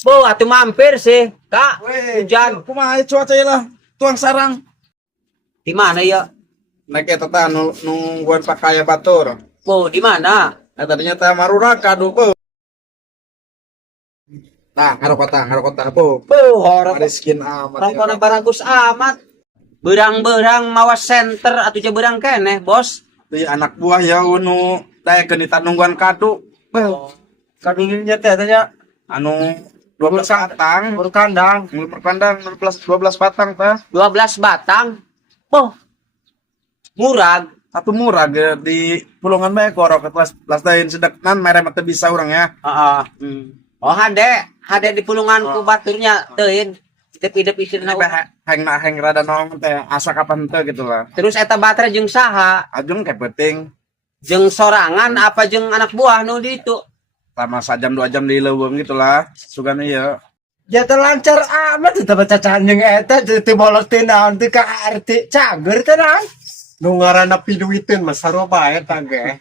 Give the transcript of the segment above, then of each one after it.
Bo, atuh mampir sih, Kak. Weh, Hujan. kumaha cuaca lah, tuang sarang. Di mana ya? Naik eta teh nungguan pakaya batur. Bo, di mana? Tadinya teh marura kadu po. Nah, ngarokota po. Bo, horor. Mariskin amat. Rongkona baragus amat. Berang-berang mawas center atuh ja berang keneh, Bos. Di anak buah ya unu teh kenita nungguan kadu. Kadu nya teh tanya anu 12 batang, berkandang, berkandang 12 batang teh. 12 batang. Boh. Murag. Satu murah ge di pulungan bae korok kelas lain sedeknan mere mah teu bisa urang ya. Heeh. Oh, hade di pulungan ku baturnya teuin. Hidup isirna. Heng rada nong teh asa kapan teh gitu lah. Terus eta baterai jeung saha? Ajeng kayak penting Jeung sorangan apa jeung anak buah nu ditu? lama sajam 2 jam di leuweung gitulah. Sugan ieu. Ya terlancar amat tetep cacahan jeung eta teu bolos teu naon teu ka arti cager teh naon. Nu ngaranna piduiteun mah saroba eta ge.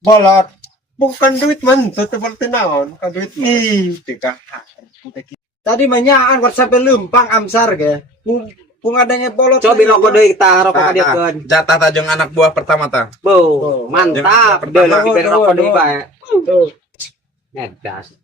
Bolot bukan duit man teu bolot teu naon ka duit mah. Teu ka arti. Tadi mah nyaan sampai lempang amsar ge. Kung adanya bolot. Coba rokok deui kita rokok ka dieukeun. Jatah ta jeung anak buah pertama ta. Boh, mantap. Deuleuh diberi rokok deui bae. Tuh. Nedas.